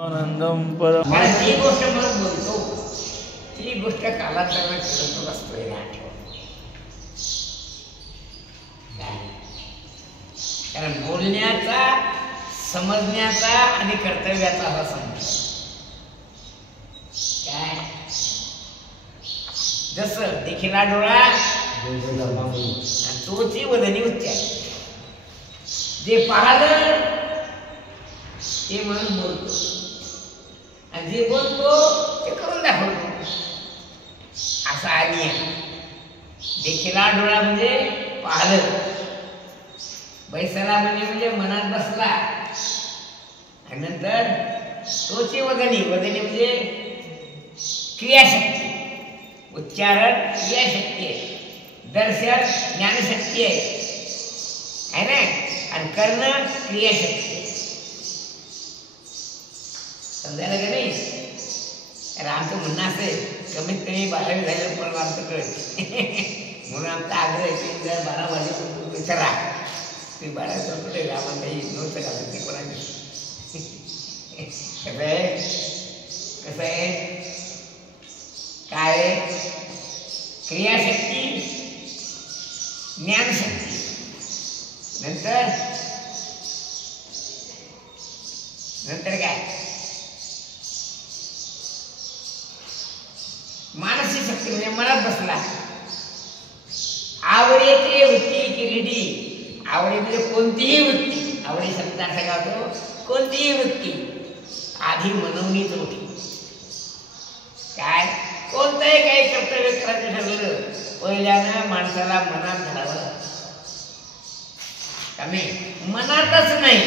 आनंदम परम. जी गोष्ट म्हणून बोलतो ती गोष्ट कालांतराने फिरतच असतो हे आठवण. कारण बोलण्याचा, समजण्याचा आणि कर्तव्याचा हा संबंध काय. जसं देखीला डोळा तोची वदनी उच्चार. जे पाहलं ते म्हणून बोलतो आणि जे बोलतो ते करून दाखवतो. असा आज्ञा. देखीला डोळा म्हणजे पाहलं, बैसला म्हणजे मनात बसला, आणि नंतर तोची वदनी. वदनी म्हणजे क्रियाशक्ती. उच्चारण क्रियाशक्ती आहे, दर्शन ज्ञानशक्ती आहे ना, आणि कर्ण क्रियाशक्ती. समजायला का नाही. कारण आमचं म्हणणं असेल कमीत कमी 12वी झालं पण आमचं कळत. म्हणून आमचा आग्रह आहे की जर 12 वाजेपर्यंत विचारा ते 12 संपले आम्हाला काही नव्हतं घालत ते कोणाची. कसं आहे काय क्रियाशक्ती, ज्ञानशक्ती, नंतर काय मानसिक शक्ती म्हणजे मनात बसला. आवडीची वृत्ती किरीटी. आवडी म्हणजे कोणतीही वृत्ती. आवडी शब्दार्थ काय होतो, कोणतीही वृत्ती आधी मनवणीच होती. काय कोणतंही काही कर्तव्य करायचं ठरलं पहिल्यानं माणसाला मनात धरावं का नाही. मनातच नाही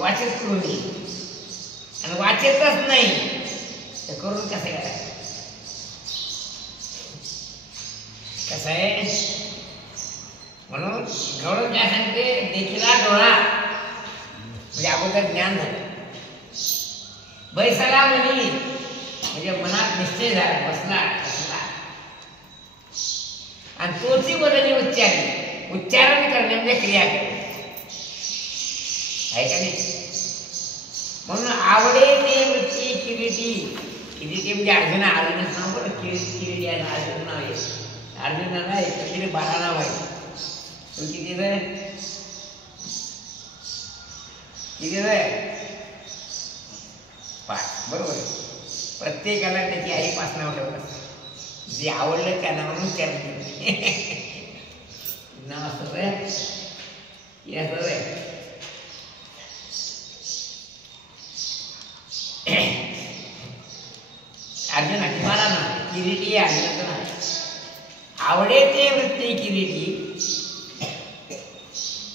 वाचित करून येईल, आणि वाचतच नाही तर करून कसं करायचं. कसं आहे म्हणून घडून काय सांगते, देखीला डोळा म्हणजे अगोदर ज्ञान झालं. बैसला म्हणी म्हणजे मनात निश्चय झाला, बसला. आणि तोची वदनी उच्चारली. उच्चारण करणे म्हणजे क्रिया करणे आहे का नाही. म्हणून आवडे ते वृत्ती किरीटी. किरीटी म्हणजे अर्जुनाचं नाव बरं. किरीटी आहे अर्जुन नाव आहे. अर्जुनाला एकत्र 12 नाव आहे. तो किती आहे 5. बरोबर. प्रत्येकाला त्याची आई 5 नाव ठेवत असते. जे आवडलं त्या नावानं उच्चारण करते. नाव असतं रे असं रे. अर्जुनाची 12 नाव. किरीटी आहे अर्जुनाचं नाव. आवडे ते वृत्ती किरीटी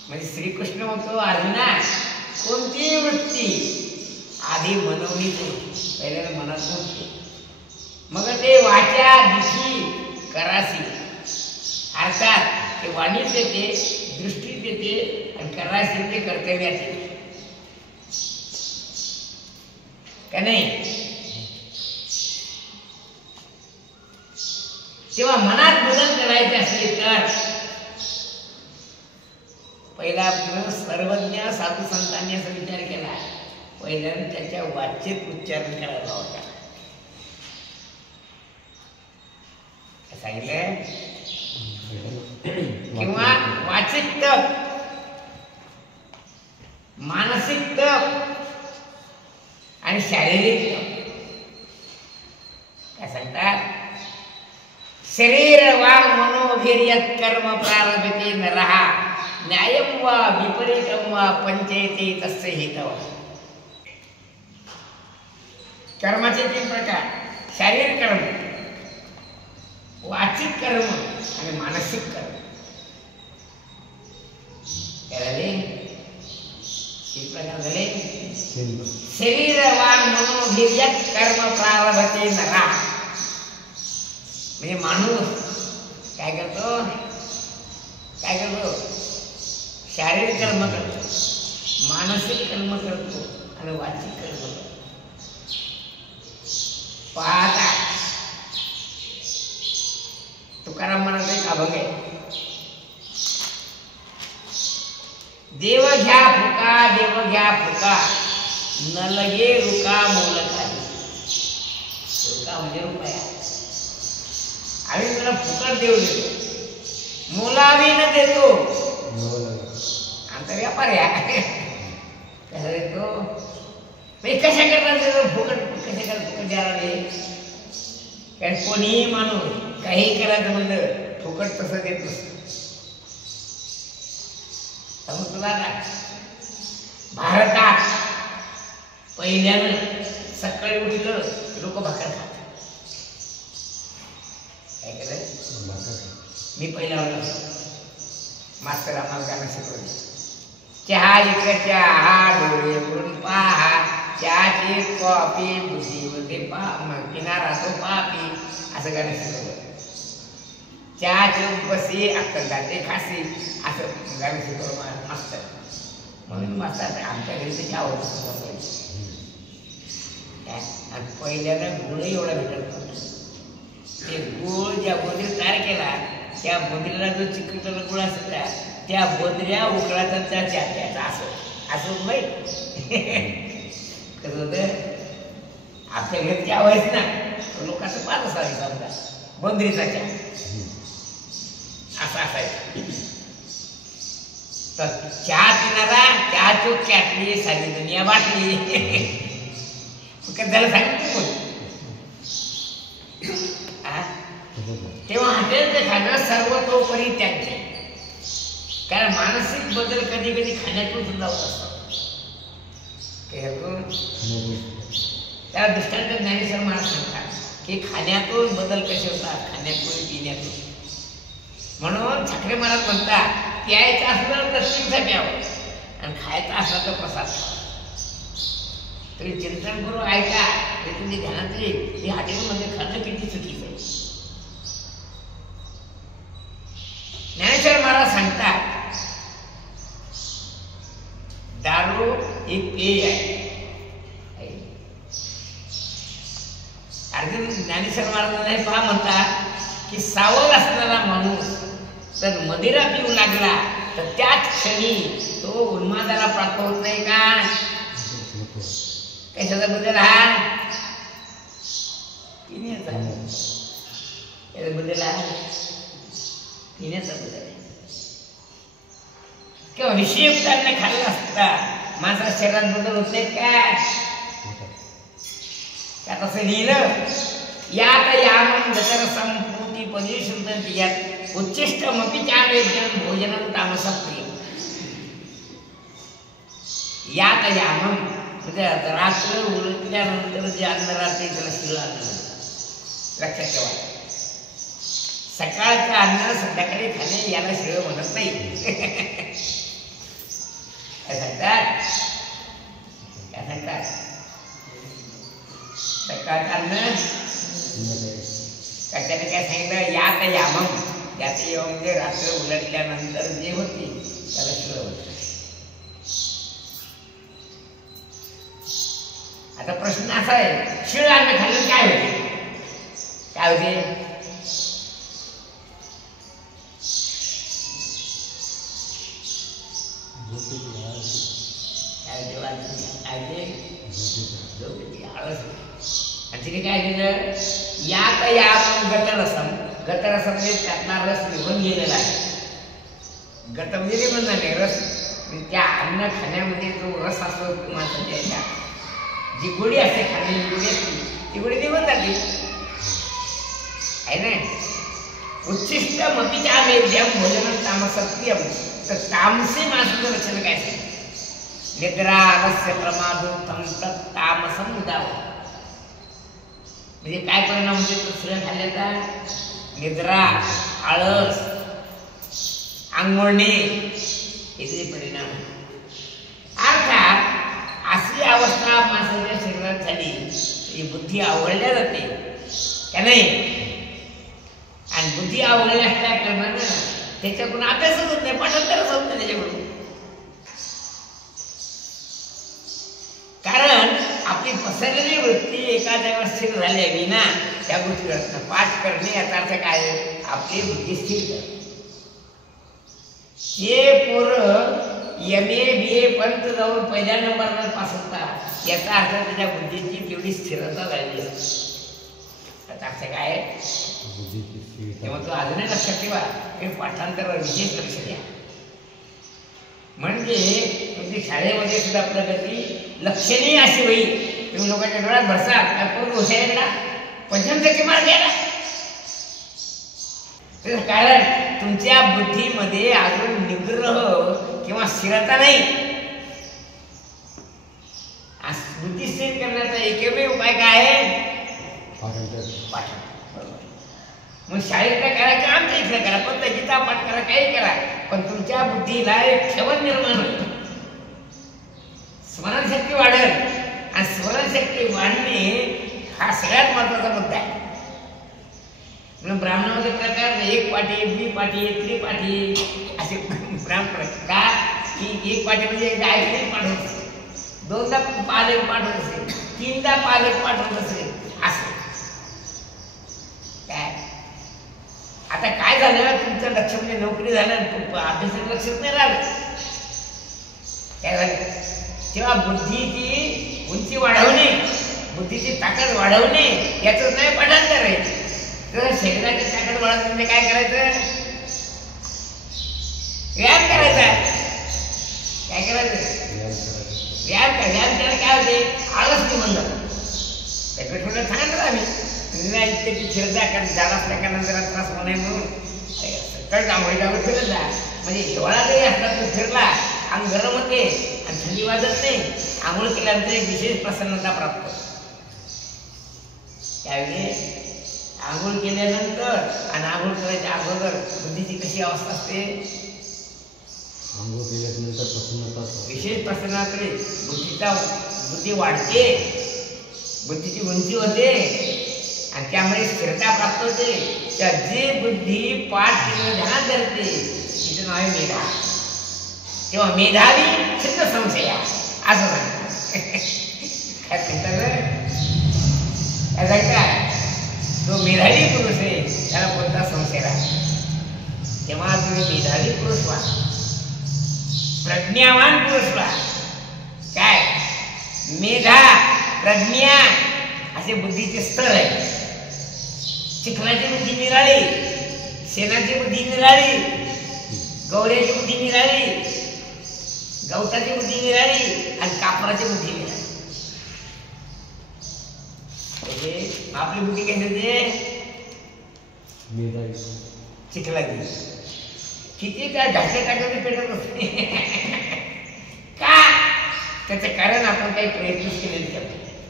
म्हणजे श्रीकृष्ण म्हणतो अर्जुना कोणती वृत्ती आधी मनवणीच होती, पहिल्याला मनात नव्हती. मग ते वाचा दिशी करासी. अर्थात ते वाणीत येते, दृष्टीत येते, आणि करासी ते कर्तव्यात येते का नाही. तेव्हा मनात बदल करायचे असेल तर पहिला सर्वज्ञ साधू संतांनी असा विचार केला, पहिल्यानं त्याच्या वाचेत उच्चारण करायला होता. सांगितलं किंवा वाचिक तप, मानसिक तप आणि शारीरिक तप. काय सांगतात, शरीर वांग मनोभिर्यत कर्म प्रारभते नरहा न्यायम वा विपरीतम वा पंचयते तस्य हितव. कर्माचे 3 प्रकार. शारीरिक कर्म, वाचिक कर्म आणि मानसिक कर्म. त्याला 3 प्रकार झाले. शरीर वांग मनोभिर्यत कर्म प्रारभते नरहा म्हणजे माणूस काय करतो शारीरिक कर्म करतो, मानसिक कर्म करतो आणि वाचिक कर्म करतो. पाहता तुकाराम म्हणत एक अभंग आहे, देव घ्या फुका न लगे रुका मोल काही. रुका म्हणजे रुपया. आम्ही तुला फुकट देऊ देतो, मोलावी न देतो. आमचा व्यापार आहे. कसा देतो कशा करणार देतो फुकट, कशा करत फुकट द्यायला नाही. कारण कोणीही माणूस काही करायचं म्हणलं फुकट तसं देत नसतं. समज तुला का भारतात पहिल्यानं सकाळी उठलं लोक भाकर खातात. काय केलं मी पहिला मास्तर आम्हाला गाणं शिकवले. चहा एक चहा डोळे करून पहा, चहाची कॉफी बुद्धीमध्ये पिणारा तो पापी, असं गाणं शिकवलं. चहाचे बसे अक्कल जाते खासी, असं गाणं शिकवलं मास्तर. म्हणून मास्तर आमच्या घरी तर चहा होतं. आणि पहिल्यानं गुळ एवढा भेटत नव्हता. ते गुळ ज्या बोधीत तयार केला त्या बोधीला जो चिकटलेला गुळ असला त्या बोधऱ्या उकळाचा त्या त्याचा असं असं माहीत कसं होतं. आपल्या घरी चहा व्हायचं ना लोकांचं पाच असावी समजा बोंद्रीचा चहा असा असायचा. तर चहा पिणारा चहा चोक कॅटली सारी दुनिया वाटली. त्याला सांगितलं तेव्हा हॉटेलचं खाणं सर्वतोपरी त्यांचे. कारण मानसिक बदल कधी कधी खाण्यातून सुद्धा होत असतात. त्याला दृष्टांत ज्ञानेश्वर महाराज सांगतात की खाण्यातून बदल कसे होतात, खाण्यातून पिण्यातून. म्हणून ठाकरे महाराज म्हणतात प्यायचं असलं तर तीर्थ प्यावं आणि खायचं असलं तर प्रसाद खावा. तरी चिंतन करून ऐका, हे तुमच्या ध्यानात येईल की हॉटेलमध्ये खाणं किती चुकीचं आहे. ज्ञानेश्वर महाराज सांगतात दारू एक पेय आहे. अर्जुन ज्ञानेश्वर महाराज पहा म्हणतात की सावध असणारा माणूस जर मदिरा पिऊ लागला तर त्याच क्षणी तो उन्मादाला प्राप्त होत नाही का. कशाचा बदल हा पिण्याचा बदल आहे. पिण्याचा बदल आहे किंवा विषयुक्त अन्न खाल्लं असता माझ्या शरीरात बदल होत नाही काय. त्यात असं लिहिलं यात यामं गतरसं पूती पदिशुद्धं यात उच्चिष्टमपि चावेद्यं भोजनं तामसप्रियं. यात यामं म्हणजे रात्र उलटल्यानंतर जे अन्न राहते त्याला शिळ अन्न लक्षात ठेवा. सकाळचं अन्न संध्याकाळी खाणे याला शिळ म्हणत नाही. काय सांगतात सकाळचं अन्न त्याने काय सांगितलं यात यामं. यात येऊन म्हणजे रात्र उलटल्यानंतर जे होते त्याला शिळ होत. आता प्रश्न असा आहे शिळ अन्न खाल्लं काय होते. काय होते आणि तिने काय केलं यात यामं गतरसं. गतरसं म्हणजे त्यातला रस निघून गेलेला आहे. गत म्हणजे निघून नाही रस त्या अन्न खाण्यामध्ये जो रस असतो माणसाच्या जी गोडी असते खाण्याची गोडी असते ती गोडी निघून जाते आहे ना. उच्चिष्टमपि चावेद्यं भोजनं तामसप्रियं. तर तामसी माणसाचं लक्षण काय असेल निद्रा आलस्य प्रमादो तं तत् तामसं उदावं. म्हणजे काय परिणाम होते दुसऱ्या खाल्ल्याचा निद्रा आळस आंघोळणे याचे परिणाम. अर्थात अशी अवस्था माणसाच्या शरीरात झाली की बुद्धी आवळल्या जाते का नाही. आणि बुद्धी आवळल्या असल्या कारणानं त्याच्याकडून अभ्यासच होत नाही, पाठांतरच होत नाही त्याच्याकडून. कारण आपली पसरलेली वृत्ती एका जागेवर स्थिर झाली आहे विना त्या गोष्टीवर पाठ करणे याचा अर्थ काय आपली बुद्धी स्थिर करणे. जे पोरं MA BA पर्यंत जाऊन पहिल्या नंबरला पास होता, याचा अर्थ त्याच्या बुद्धीची तेवढी स्थिरता झाली असते. काय तेव्हा तो अजूनही लक्षात ठेवा, हे पाठांतरावर विशेष लक्ष द्या. म्हणजे तुमची शाळेमध्ये सुद्धा प्रगती लक्षणीय अशी होईल. तुम्ही लोकांच्या डोळ्यात भरसाल कोण हुशारीला 55% मार्क द्यायला. कारण तुमच्या बुद्धीमध्ये अजून निग्रह किंवा स्थिरता नाही. बुद्धी स्थिर करण्याचा एकमेव उपाय काय आहे? पाठ. मग शाळेतला करा किंवा आमच्या इथलं करा, पण गीता पाठ करा, काही करा, पण तुमच्या बुद्धीला एक ठेवण निर्माण होईल. स्मरणशक्ती वाढेल. आणि स्मरणशक्ती वाढणे हा सगळ्यात महत्वाचा मुद्दा आहे. म्हणून ब्राह्मणामध्ये प्रकार एक पाठी, द्विपाठी, त्रिपाठी असे ब्राह्मण का की एक पाठी म्हणजे एकदा ऐकून पाठ होत असेल, दोनदा पालेख पाठ होत असेल, तीनदा पालेख पाठ होत असेल असं. काय आता काय झालं, तुमचं लक्ष म्हणजे नोकरी झालं, अभ्यासात लक्षच नाही राहिलं. काय झालं तेव्हा बुद्धीची उंची वाढवणे, बुद्धीची ताकद वाढवणे याच नाही पाठांतर आहे. तर शरीराची ताकद वाढवणे म्हणजे काय करायचं? व्यायाम करायचा. काय करायचं? व्यायाम केला काय होते? आळस निघून जातो. त्यापेक्षा सांगितलं आम्ही त्याची फिरता कारण झाड असल्या कारण जरा त्रास होऊ नये म्हणून सकाळी आंघोळीवर फिरत जा. म्हणजे हिवाळा जरी असला तो फिरला, अंग गरम होते आणि थंडी वाजत नाही. आंघोळ केल्यानंतर एक विशेष प्रसन्नता प्राप्त होते. त्यावेळी आंघोळ केल्यानंतर आणि आंघोळ करायच्या अगोदर बुद्धीची कशी अवस्था असते? आंघोळ केल्यानंतर प्रसन्नता, विशेष प्रसन्नाकडे बुद्धी वाढते, बुद्धीची उंची होते आणि त्यामुळे स्थिरता प्राप्त होते. त्या जी बुद्धी पाठ किंवा ध्यानात धरते तिचं नाव आहे मेधा. तेव्हा मेधावी छिन्न संशया असं म्हणतात. काय म्हणतात? काय सांगतात? जो मेधावी पुरुष आहे त्याला कोणता संशय राहतो. तेव्हा तुम्ही मेधावी पुरुष व्हा, प्रज्ञावान पुरुष व्हा. काय मेधा, प्रज्ञा असे बुद्धीचे स्तर आहे. चिखलाची बुद्धी निराळी, शेणाची बुद्धी निराळी, गौऱ्याची बुद्धी निराळी, गवताची बुद्धी निराळी आणि कापराची बुद्धी निराळी. आपली बुद्धी कशाची? चिखलाची. किती काय ढाके टाकत पेटत असते. का? त्याचं कारण आपण काही प्रयत्नच केलेले नाही.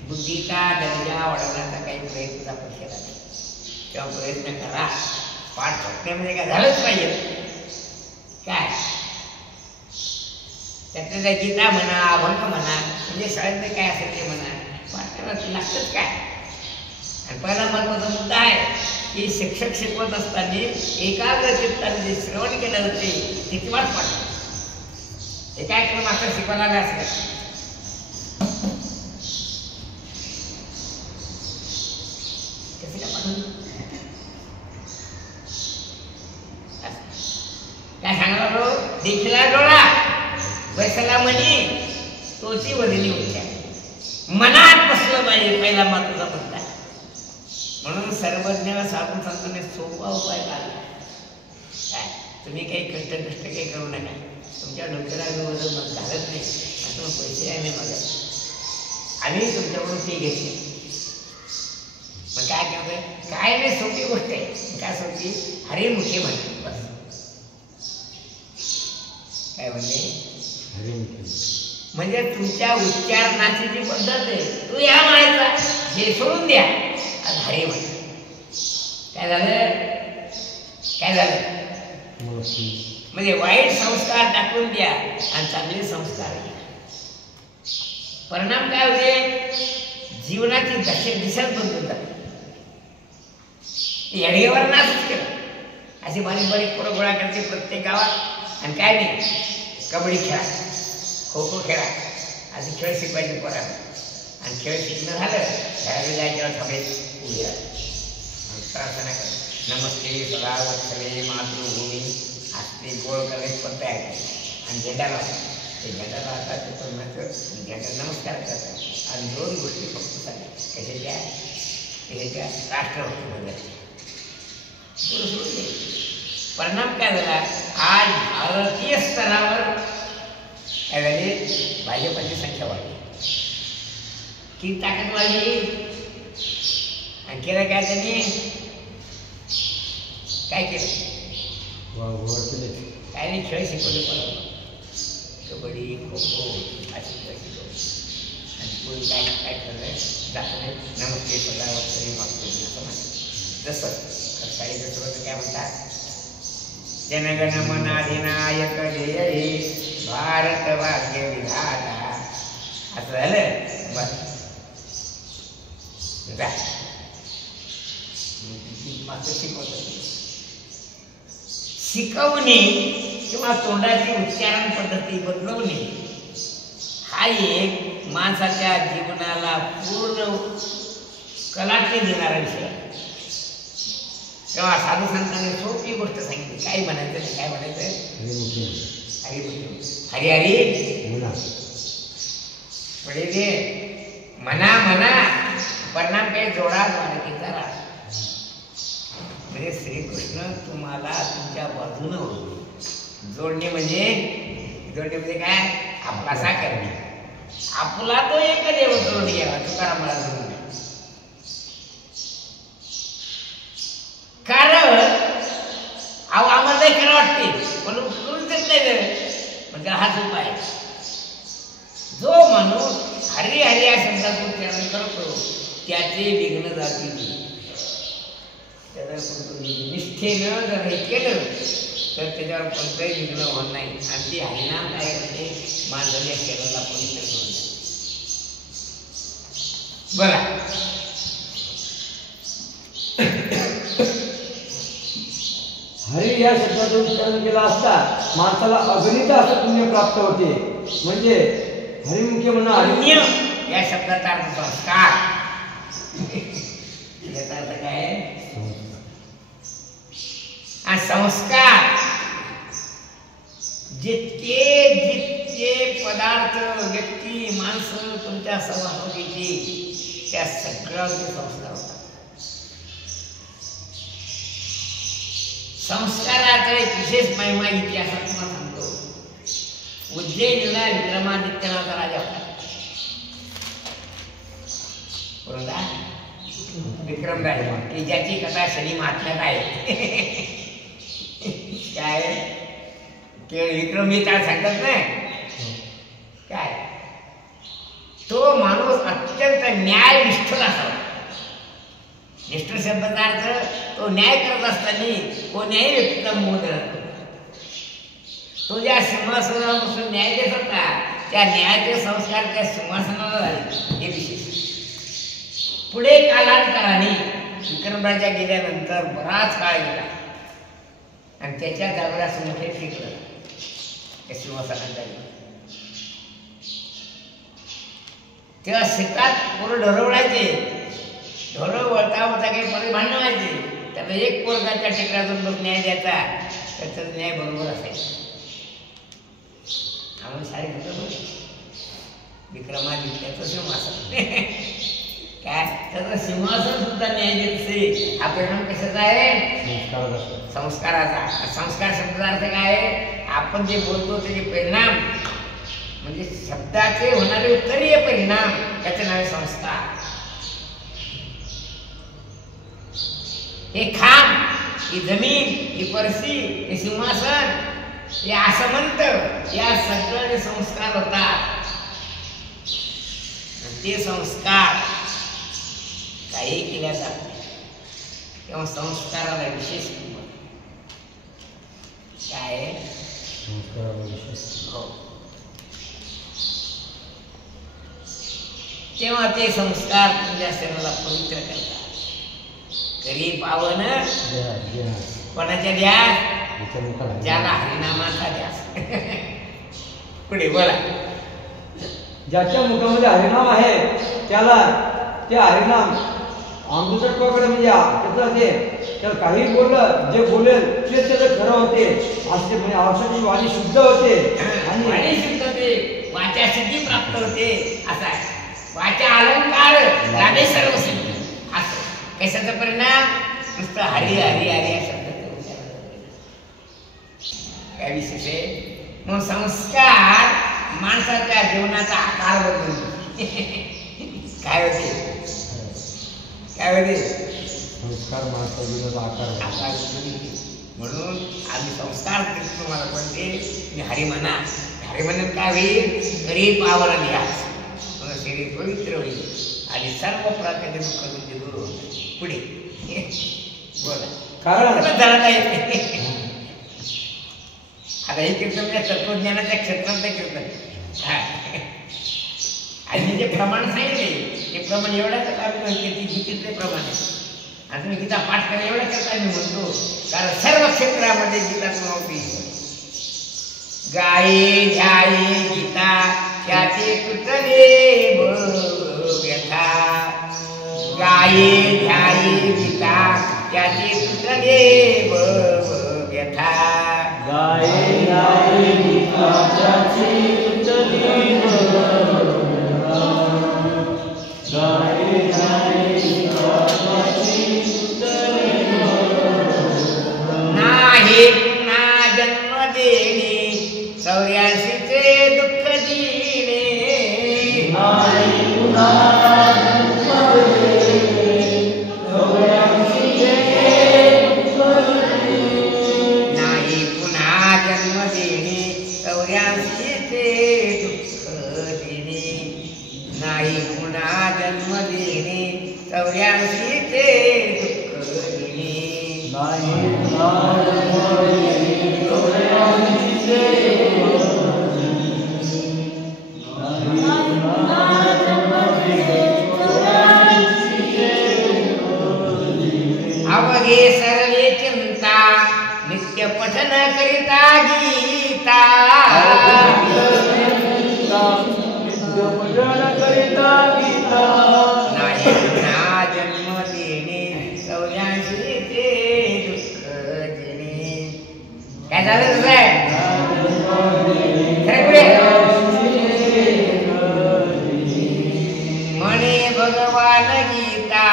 बुद्धीचा दर्जा वाढवण्याचा काही प्रयत्न आपण केला नाही. तेव्हा प्रयत्न करा. पाठ फक्त म्हणजे काय झालंच पाहिजे. काय त्यातल्या गीता म्हणा, अभंग म्हणा, म्हणजे शाळेत काय असेल ते म्हणा, पाठ करायला लागतंच. काय आणि पहिला महत्वाचा मुद्दा आहे की शिक्षक शिकवत असताना एकाग्र चित्ताने जे श्रवण केलं जाते ते किंवा पाठ. एका एक मास्तर शिकवायला नाही असं काय सांगणार? देखीला डोळा बसला म्हणी तोची वदिनी उच्चार. मनात बसलं पाहिजे पहिला महत्वाचा मुद्दा. म्हणून सर्वज्ञाला साधून सांगतो सोपा उपाय काढला. काय तुम्ही काही कष्ट काही करू नका. तुमच्या डोक्याला वजन घालत नाही. तुम्ही पैसे आहे नाही मागत. आम्ही तुमच्याकडून फी घेतली. मग काय करतोय? काय नाही, सोपी गोष्ट आहे. काय सोपी? हरी मुखे म्हणते बस. काय म्हणते? म्हणजे तुमच्या उच्चारणाची जी पद्धत आहे तू या म्हणायचा, हे सोडून द्या आणि हरे म्हण. काय झालं? काय झालं? म्हणजे वाईट संस्कार टाकून द्या आणि चांगले संस्कार घ्या. परिणाम काय होते? जीवनाची दिशाच बदलून जाते. येडगेवर नाचच केलं. अशी बारीक बारीक पोरं गोळा करते प्रत्येक गावात आणि काय नाही, कबड्डी खेळा, खो खो खेळा, असे खेळ शिकवायचे पोरांना. आणि खेळ शिकणं झालं त्यावेळी जायच्या सभेत उभी प्रार्थना कर. नमस्ते सदा वत्सले मातृभूमी असते गोळ करायची पत्ते आहे आणि झेंडा लावला. ते झेंडा राहतात ते परमाचं झेंडा नमस्कार करतात आणि 2 गोष्टी फक्त सांगा कशाच्या ह्याच्या राष्ट्रभक्तीबद्दल परिणाम काय झाला आज भारतीय स्तरावर काय झाले भाजपची संख्या वाढली किती ताकद वाढली आणि केलं काय त्यांनी काय केलं काय नाही खेळ शिकवले पण कबड्डी खो खो अशी खेळ शिकवले आणि कोणी काय काय करलंय जात नाही नमस्ते पदावर तरी मागतो असं म्हणतात जसं काही जसं काय म्हणतात जनगण मन अधिनायक जय हे भारत भाग्य विधाता असं झालं बस मात्र शिकवणे किंवा तोंडाची उच्चारण पद्धती बदलवणे हा एक माणसाच्या जीवनाला पूर्ण कलाटणी देणारा विषय आहे. तेव्हा साधू संतांनी सोपी गोष्ट सांगितली काय म्हणायचं नाही काय म्हणायचं हरी हरी पुढे म्हणा म्हणा परिणाम काही जोडा द्वारकेचा राहा म्हणजे श्रीकृष्ण तुम्हाला तुमच्या बाजूनं होते जोडणे म्हणजे काय आपला करणे आपला तो एक देव जोडून घ्यावा तुकाराम मला जोडून घ्या कारण आम्हाला खरं वाटते पण करून देत नाही म्हणजे हाच उपाय जो माणूस हरी हरी या शब्दाचं उच्चारण करतो त्याचे विघ्न जातील निष्ठेनं जर हे केलं तर त्याच्यावर कोणतंही विघ्न होत नाही आणि ती हरिनाम काय करते माणसाच्या शरीराला पवित्र करून बघा हरी या शब्दाचा उच्चारण केला असता माणसाला अगणित असं पुण्य प्राप्त होते म्हणजे हरिमुखे म्हणा पुण्य या शब्दाचा अर्थ संस्कार याचा अर्थ काय आहे संस्कार जितके जितके पदार्थ व्यक्ती माणसं तुमच्या सहवासाचे त्या सगळ्यांचे संस्कार होतात संस्काराचा एक विशेष महिमा इतिहासात तुम्हाला सांगतो उज्जैनला विक्रमादित्य नावाचा राजा होता कोणता विक्रम राजा की ज्याची कथा शनी महात्म्यात आहे काय विक्रम हे काय सांगतात नाही काय तो माणूस अत्यंत न्यायनिष्ठ असावा निष्ठ शब्दाचा अर्थ तो न्याय करत असताना कोण्याही व्यक्तीचा मोह धरत तो ज्या सिंहासनापासून न्याय देत होता त्या न्यायाचे संस्कार त्या सिंहासनाला झाले हे विशेष पुढे कालांतराने विक्रमराजा गेल्यानंतर बराच काळ गेला आणि त्याच्या जागेवर असं मोठे फेकलं त्या सिंहासनात तेव्हा शेतात पोरं ढोरवळायचे ढोरं वळता वळता काही पोरे भांडण व्हायचे त्याला एक पोरगाच्या टेकड्यातून बघ न्याय द्यायचा त्याचा न्याय बरोबर असायचा आम्हाला शाळेत होतं विक्रमादित्याचं सिंहासन काय त्याचं सिंहासन सुद्धा न्याय देत हा परिणाम कशाचा आहे संस्काराचा संस्कार शब्दाचा अर्थ काय आहे आपण जे बोलतो त्याचे परिणाम म्हणजे शब्दाचे होणारे उत्तरीय परिणाम त्याचे नाव संस्कार हे खांब ही जमीन ही परसी हे सिंहासन हे आसमंत या सगळे संस्कार होतात ते संस्कार काही केल्या जात नाही तेव्हा संस्काराला विशेष किंमत काय संस्काराला विशेष हो तेव्हा ते संस्कार तुमच्या शरीराला पवित्र करतात करी पावन कोणाच्या ध्यास ज्याला हरिनामाचा ध्यास पुढे बोला ज्याच्या मुखामध्ये हरिनाम आहे त्याला ते हरिनाम अमृतत्वाकडे म्हणजे त्याचं ते तर काही बोललं जे बोलेल ते त्याचं खरं होते असे म्हणजे औषधी वाणी शुद्ध होते आणि वाणी शुद्ध होते, वाचा सिद्धी प्राप्त होते. असा आहे वाचा अलंकार लाभे सर्व सिद्धी. असं कशाचा परिणाम? नुसतं हरी हरी हरी या शब्दाचा उच्चार. काय विशेष आहे? मग संस्कार माणसाच्या जीवनाचा आकार बदलून काय होते? काय होते? संस्कार माणसाच्या जीवनाचा आकार म्हणून आम्ही संस्कार करतो. तुम्हाला कोणते मी हरी म्हणा. हरी म्हणून काय होईल? गरीब पावर आली आज शरीर पवित्र होईल आणि सर्व प्रकारचे दुःख तुमचे दूर होईल. पुढे बोला. कारण आता हे कीर्तन तत्वज्ञानाच्या क्षेत्रातलं कीर्तन आणि जे प्रमाण सांगितले ते प्रमाण एवढ्याच आम्ही म्हणते ती गीतेतले प्रमाण आहे. आणि तुम्ही गीता पाठ करा एवढ्या करता आम्ही म्हणतो कारण सर्व क्षेत्रामध्ये गीता नव्हती. गाये ध्याये गीता त्याचे तुटले व्यथा. गाये ध्याये गीता त्याचे तुटले व्यथा. गाये ध्याये गीता त्याचे तुटले नाही पुन्हा जन्म देणे 84चे दुःख दिणे. नाही पुन्हा नाही पुन्हा जन्म देणे 84चे दुःख दिणे. नाही पुन्हा जन्म देणे 84चे दुःख दिणे. नाही पुन्हा जन्म देणे 84चे अवघे सर्वे चिंता नित्य पठन करिता गीता. नाही पुन्हा जन्म देणे 84चे दुःख देणे. काय झालं तुझं म्हणे भगवान गीता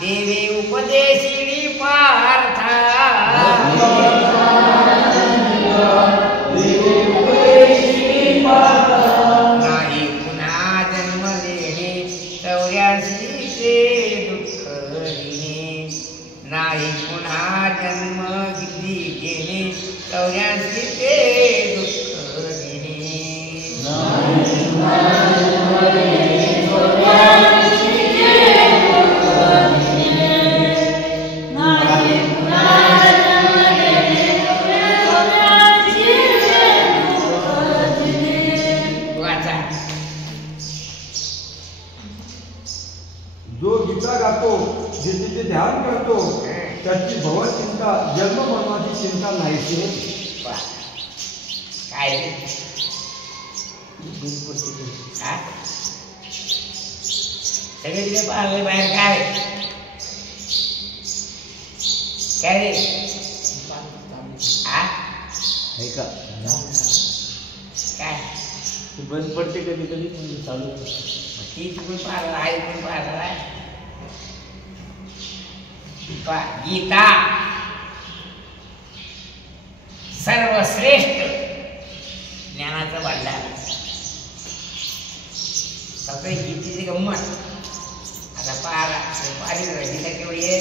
देवे उपदेशिली पार्था. नाही पुन्हा जन्म देणे 84चे दुःख देणे. नाही पुन्हा जन्म घेणे 84चे दुःख देणे. जो गीता गातो गीतेचे ध्यान करतो त्याची भवचिंता जन्म मरणाची चिंता नाहीशी होती. काय सगळे तिथे पाहिले बाहेर काय काय रे का काय बंद पडते कधी कधी म्हणजे चालू ती चुकून पाहिला आई पण पाहिला. गीता सर्वश्रेष्ठ ज्ञानाचं भांडार. सगळे गीतेची गंमत आता पारा पारी गीता केवढी आहे.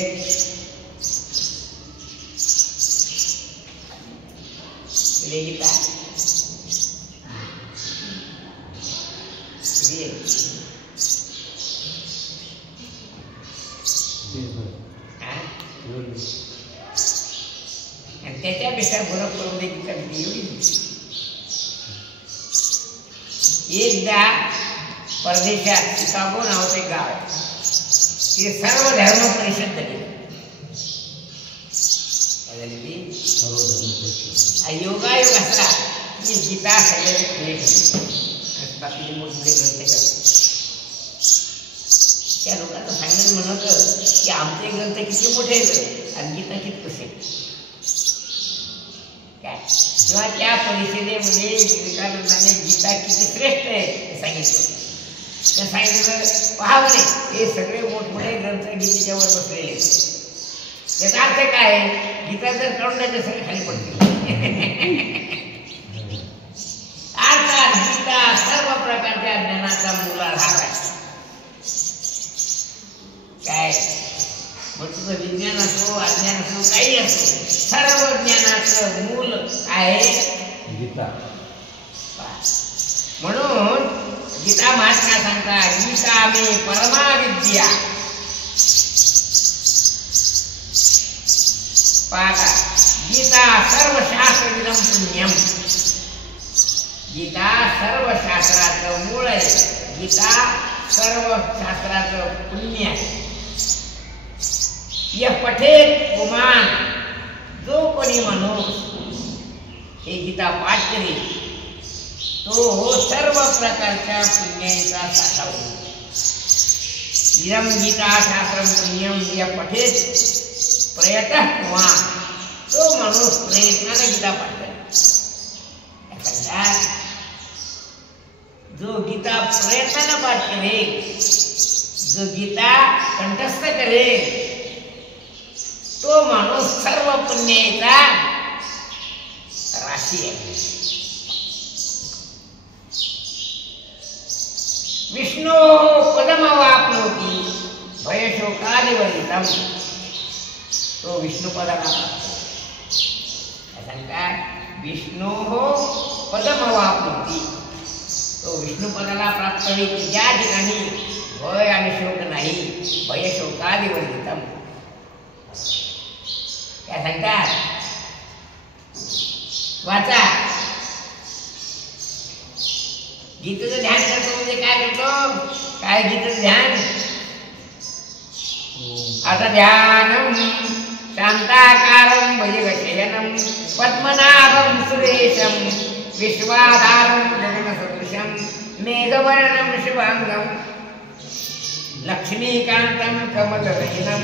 गीता आणि त्याच्यापेक्षा बरं करून दे गीता एवढी. एकदा परदेशात शिकागो नावाचे गाव ते सर्व धर्म परिषद झाली. योगायोग असला की गीता सगळ्याचे खुले ठेवली बाकीचे मोठमोठे ग्रंथ त्या लोकांचं सांगणं म्हणत की आमचे ग्रंथ किती मोठे आहेत आणि गीता किती कसे काय किंवा त्या परिषदेमध्ये विवेकानंदाने गीता किती श्रेष्ठ आहे हे सांगितलं. ते सांगितलं पहा म्हणे हे सगळे मोठमोठे ग्रंथ गीतेच्या वर बसलेले. याचा अर्थ काय आहे? गीता जर काढून टाकले सगळे खाली पडतील. अर्थात गीता सर्व प्रकारच्या ज्ञानाचा मूलाधार आहे. काय मग तुझं विज्ञान असो अज्ञान असो काही असो सर्व ज्ञानाचं मूल आहे गीता. म्हणून गीता महात्मा सांगता गीता मे परमा विद्या. पाहता गीता सर्वशास्त्रविदं पुण्यम. गीता सर्व शास्त्राचं मूळ आहे. गीता सर्व शास्त्राचं पुण्य आहे. यह पठेत पुमान जो कोणी माणूस हे गीता पाठ करेल तो सर्व प्रकारच्या पुण्याचा साठा होईल. इदं गीता शास्त्रं पुण्यम यह पठेत प्रयतः पुमान. तो माणूस प्रयत्नाने गीता पाठ करेल. जो गीता प्रयत्नाने पाठ करेल जो गीता कंठस्थ करेल तो माणूस सर्व पुण्याचा राशी आहे. विष्णू पदमवाप्नोति भयशोकादिवर्जितम्. तो विष्णू पदाला सांगतात विष्णू पदमवाप्नोति. तो विष्णू पदाला प्राप्त होईल ज्या ठिकाणी भय आणि शोक नाही. भयशोकादिवर्जितम् काय सांगतात वाचा. गीतेचं ध्यान करतो म्हणजे काय करतो काय गीतेचं ध्यान. आता ध्यानम शांताकारं भुजगशयनं पद्मनाभं सुरेशं विश्वाधारं गगनसदृशं मेघवर्णं शुभांगं लक्ष्मीकान्तं कमलनयनं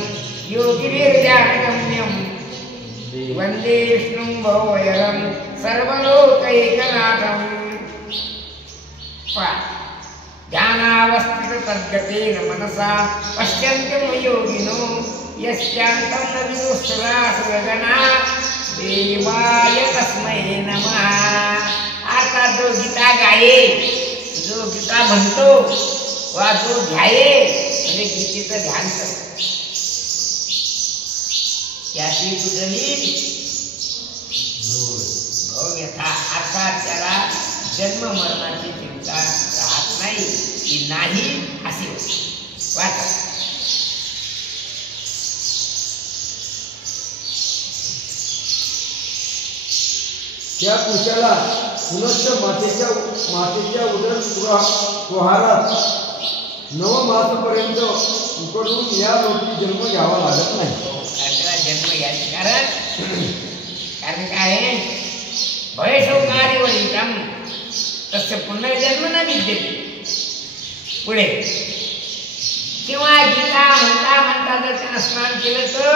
योगिभिर्ध्यानगम्यं वन्दे विष्णुं भवभयहरं सर्वलोकैकनाथं. ध्यानावस्थित तद्गतेन मनसा पश्यन्त्यं योगिनो यस्यान्तं न विदुःसुरासुरगणा देवाय तस्मै नमः. अर्थात जो गीता गाये जो गीता म्हणतो वा जो ध्याये म्हणजे गीतेचं ध्यान करतो त्याची कुठली भव्यथा. अर्थात त्याला जन्म मरणाची चिंता राहत नाही की नाही असे वाचा. त्या पुरुषाला पुनश्च मातेच्या उदर प्रहारात 9 मासपर्यंत उकडून या लोकी जन्म घ्यावा लागत नाही. त्याला जन्म घ्यायचे कारण काय आहे भयशोकादिवर्जितम् तस्य पुनर्जन्म न विद्यते. पुढे किंवा गीता म्हणता म्हणता जर त्यानं स्नान केलं तर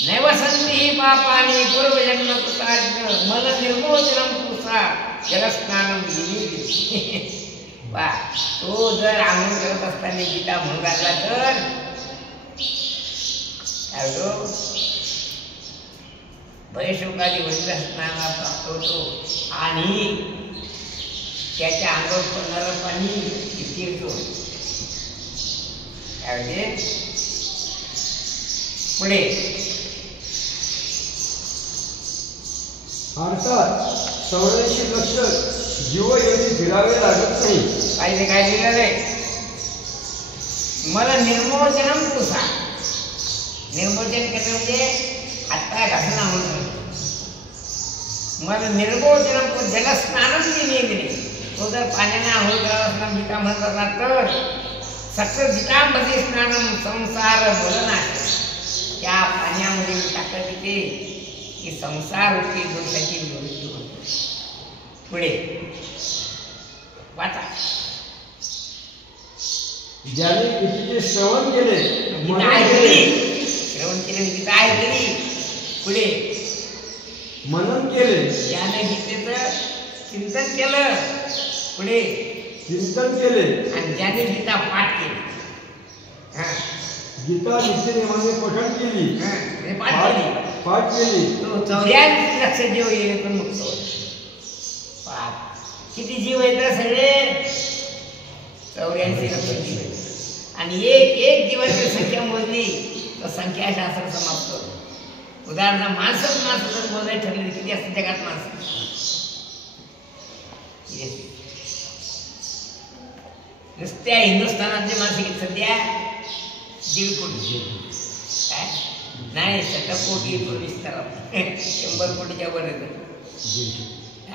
नैव संती पापानि पूर्वजन्म कृतार्थ मल निर्मोचनं पुसा जलस्नानं विधिते. वा तो जर आंघोळ करत असताना गीता म्हणून लागला तर भयशोकादिवर्जित स्नानाला प्राप्त होतो आणि त्याच्या अंगावर पडणारं पाणी तीर्थो. पुढे अर्थात 84 लक्ष जीव येऊन फिरावे लागत नाही. काय काय लिहिलं रे मला निर्मोचनम पुसा. निर्मोचन करणे म्हणजे हातपाय घासणं म्हणून. मला निर्मोचनम जलस्नानम दिले. तो जर पाण्याने आंघोळ करत असणार गीता म्हणत असणार तर सकल गीतांमध्ये स्नानम संसार बोलनाश. त्या पाण्यामध्ये टाकत तिथे की संसार रूपी दोषाची निवृत्ती होते. पुढे वाचा. ज्याने गीतेचे श्रवण केले, गीता ऐकली, श्रवण केले, गीता ऐकली, पुढे मनन केले, ज्याने गीतेचं चिंतन केलं, पुढे चिंतन केले, आणि ज्याने गीता पाठ केली, गीता नित्यनेमाने पठण केली, पाठ केली, तो 84 लक्ष जीव येईल मुक्त होईल. किती जीव आहेत सगळे? 84 लक्ष जीव. आणि एक जीवाची संख्या मोजली तर संख्याशास्त्र समाप्त होतं. उदाहरणार्थ माणसं जर मोजायला ठरले किती असते जगात माणसं? नुसत्या हिंदुस्थानातले माणसं किती सध्या? 1.5 कोटी. नाही, शतकोटी विस्तार 100 कोटीच्या वर येतं.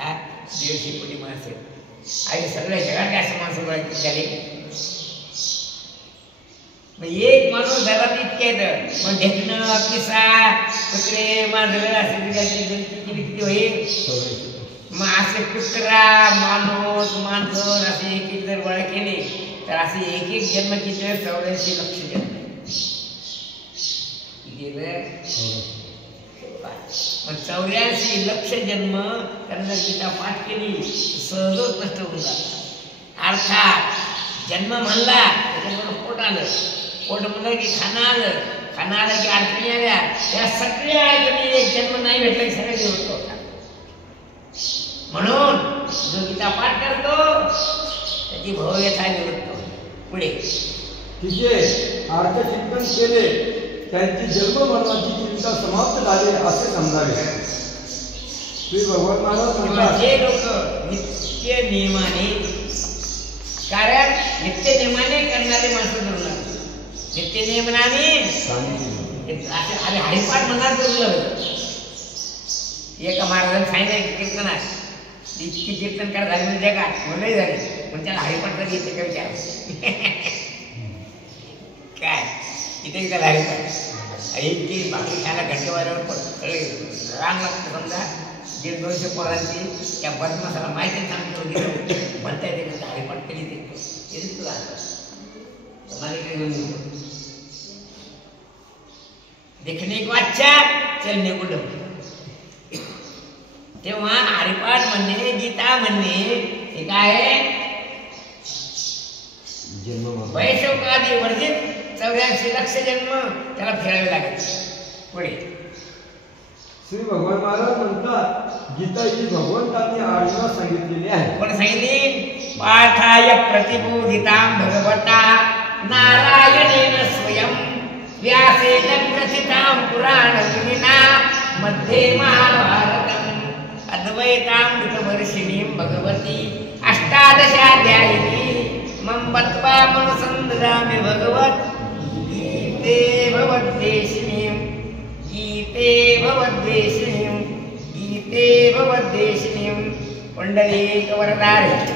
150 कोटी माणसं आणि सगळ्या जगात जास्त माणसं राहायची झाले. एक माणूस घरात इतके येतं, मग ढेकणं, पिसा, कुत्रे, मांजरं असे किती होईल? मग असे कुत्रा, माणसं असे एक जर गोळा केले तर असे एक जन्म किती? 84 लक्ष जन्म. मग 84 लक्ष जन्म त्यांना गीता पाठ केली सहजच नष्ट होऊन जातात. अर्थात जन्म म्हणला त्याच्यामुळे पोट आलं, पोट म्हणलं की खाणं आलं की अडचणी आल्या. त्या सगळ्या अडचणी एक जन्म नाही भेटला की सगळे निवृत्त होतात. म्हणून जो गीता पाठ करतो त्याची भव्यता निवृत्त होते. पुढे तिचे अर्थचिंतन केले, त्यांची जन्म मरणाची चिंता समाप्त झाली असे समजावे. श्री भगवान महाराज म्हणतात, जे लोक नित्य नियमाने, कारण नित्य नियमाने करणारे माणसं दुर्लभ. नित्य नियमनाने अरे हरिपाठ म्हणणार दुर्लभ. एका महाराजांनी सांगितलं कीर्तन आहे, इतकी कीर्तनकार झाले म्हणजे जगात म्हणूनही झाले, पण त्याला हरिपाठ तर येते का विचार? काय इथे त्याला हरिपाठ इतकी बाकी खायला घंटेवाऱ्यावर पण सगळे रांग लागतं. समजा 150-200 पोरांची त्या बदमासाला माहिती सांगतो म्हणता येते का हरिपाठ तरी येते तुला तुम्हाला घेऊन येतो. देखणे को अच्छा, चलने को डर. तेव्हा हरिपाठ म्हणणे, गीता म्हणणे हे काय आहे? वैशौकादी वर्जित 84 लक्ष जन्म त्याला फिरावे लागेल. पुढे श्री भगवान महाराज म्हणतात, गीता ही भगवंतांनी अर्जुना सांगितलेली आहे. कोण सांगितली? पार्थाय प्रतिबोधितां भगवता नारायणेन स्वयं व्यासेन ग्रथितां पुराणविना मध्ये महाभारतम् अद्वैतामृतवर्षिणीं भगवती अष्टादशाध्यायिनी मम बत्वा मनुसंददामि भगवत् गीते भवद्देशिनीं पुंडलीक वरदारिष्ठ.